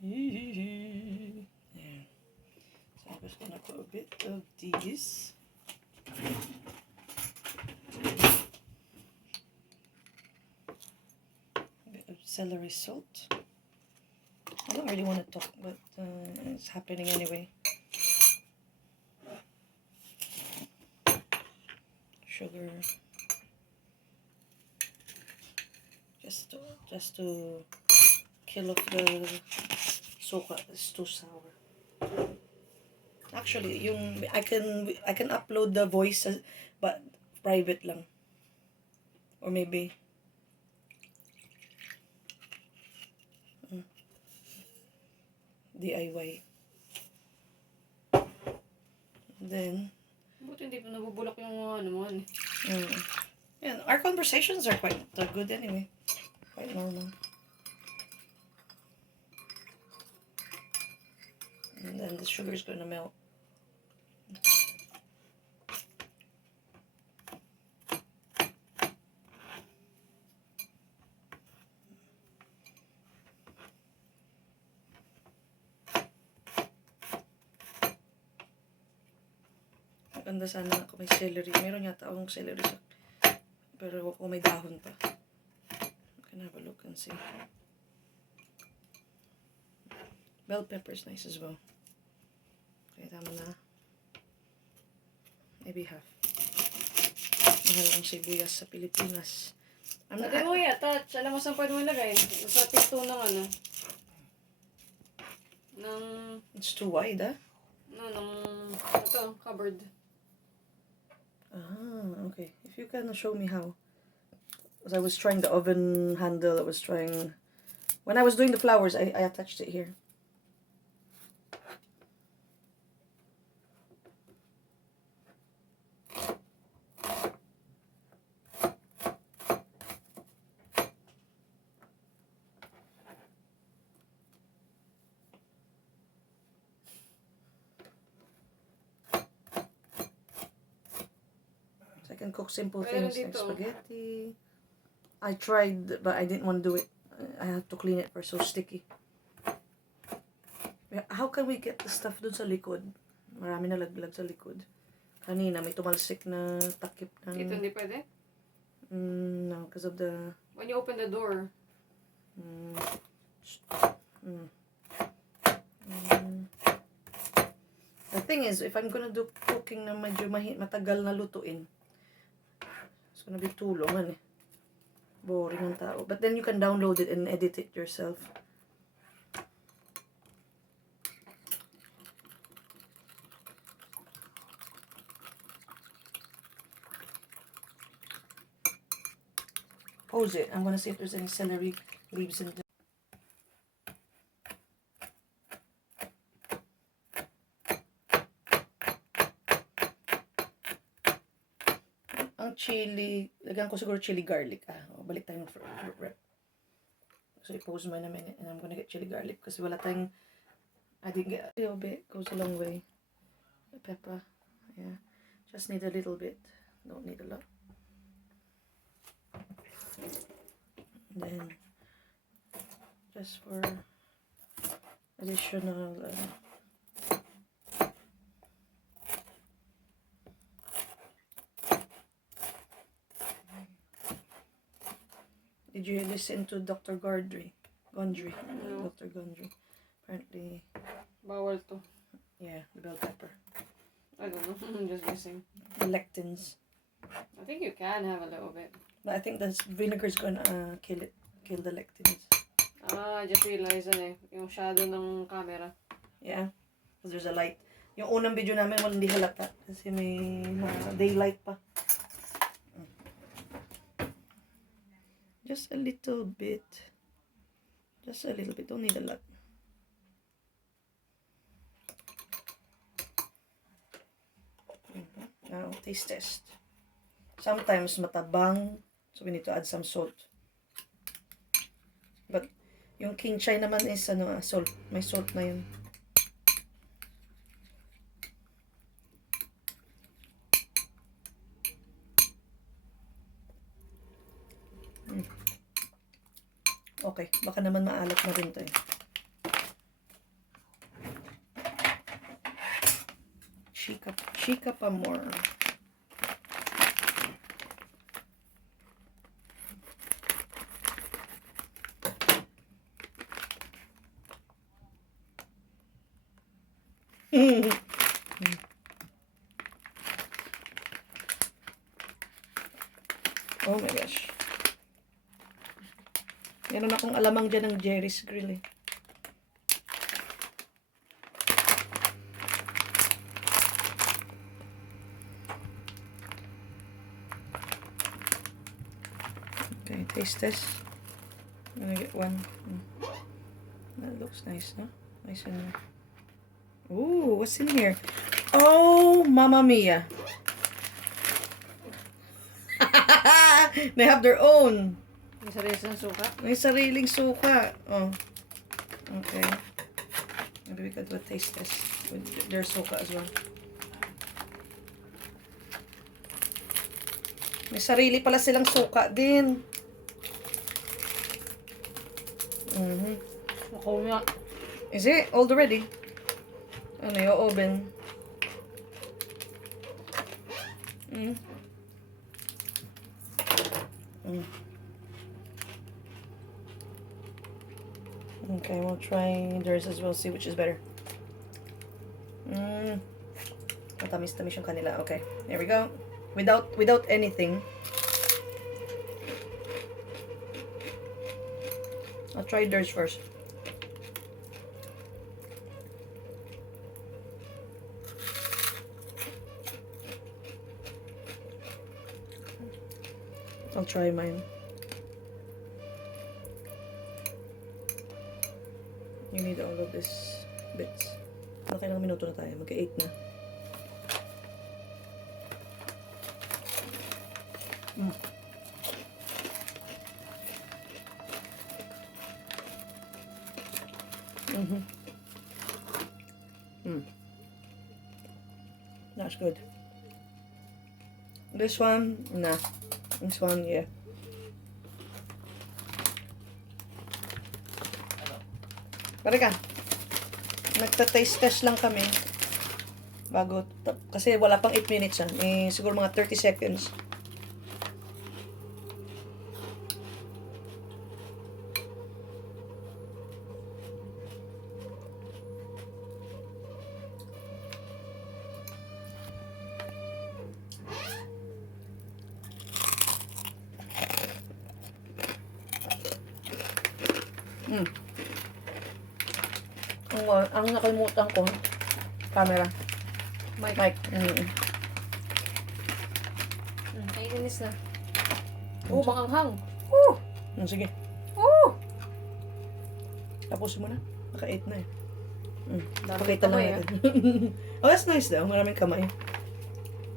There. So I'm just gonna put a bit of these. A bit of celery salt. I don't really want to talk, but it's happening anyway. Sugar. Just to kill off the suka. It's too sour. Actually, I can upload the voice, but private lang. Or maybe DIY. Then buti hindi pa nabubulok yung ano mo. Yeah, our conversations are quite good anyway. Quite normal. And then the sugar is going to melt. Maganda sana kung may celery. Meron yata akong celery sa... Pero kung may dahon pa. I can have a look and see. Bell pepper is nice as well. Okay, tama na. Maybe half. Mahal ang sibuyas sa Pilipinas. Pwede mo yata. Alam mo saan pwede mo ilagay? Sa pinto ng ano. It's too wide, ah? No, ito, cupboard. Ah, okay. If you can show me how. Because I was trying the oven handle. I was trying... When I was doing the flowers, I attached it here. I can cook simple things like spaghetti. I tried, but I didn't want to do it. I have to clean it first, so sticky. How can we get the stuff dun sa likod? Marami na laglag sa likod. Kanina, may tumalsik na takip ng... Dito hindi pwede? No, because of the... When you open the door. The thing is, if I'm gonna do cooking na medyo matagal na lutuin, it's gonna be too long, boring ang tao. But then you can download it and edit it yourself. Pause it. I'm gonna see if there's any celery leaves in there. Ang chili, lagyan ko siguro chili garlic. Balik tayong rep. So i-pause mo in a minute and I'm gonna get chili garlic kasi wala tayong, I didn't get a little bit, goes a long way. Pepper, yeah. Just need a little bit, don't need a lot. Then, just for additional did you listen to Dr. Gondry? No. Dr. Gondry. Apparently, bawal to. Yeah, the bell pepper. I don't know. I'm just guessing. The lectins. I think you can have a little bit. But I think the vinegar is gonna kill the lectins. I just realized yung shadow ng camera. Yeah, because there's a light. Yung unang video namin, hindi halata kasi may daylight pa. Just a little bit. Just a little bit. Don't need a lot. Now, taste test. Sometimes matabang, so we need to add some salt. But yung king chai naman is salt. May salt na yun. Okay, baka naman maalat na rin to Chika pa more. Oh my gosh. Meron akong alamang dyan ng Jerry's Grill eh. Okay, taste test. I'm gonna get one. That looks nice, no? Nice and... Ooh, what's in here? Oh, Mamma Mia. They have their own. May sarili ng suka. May sariling suka. Oh. Okay. Maybe we could do a taste test with their suka as well. May sarili pala silang suka din. Ako nga. Is it old already? Ano yung oven? Okay, we'll try theirs as well. See which is better. Matamis-tamis yung kanila. Okay, there we go. Without anything. I'll try theirs first. I'll try mine. You need all of this bits. Nakailang minuto na tayo. Magka-8 na. That's good. This one, nah. This one, yeah. Parika. Nagta-taste test lang kami. Bago, kasi wala pang 8 minutes yan. Siguro mga 30 seconds. Ang nakalimutan ko, camera. Mic. Kainis na. Oh, makanghang. Sige. Tapos mo na. Naka-8 na eh. Pakita lang natin. Oh, that's nice daw. Maraming kamay.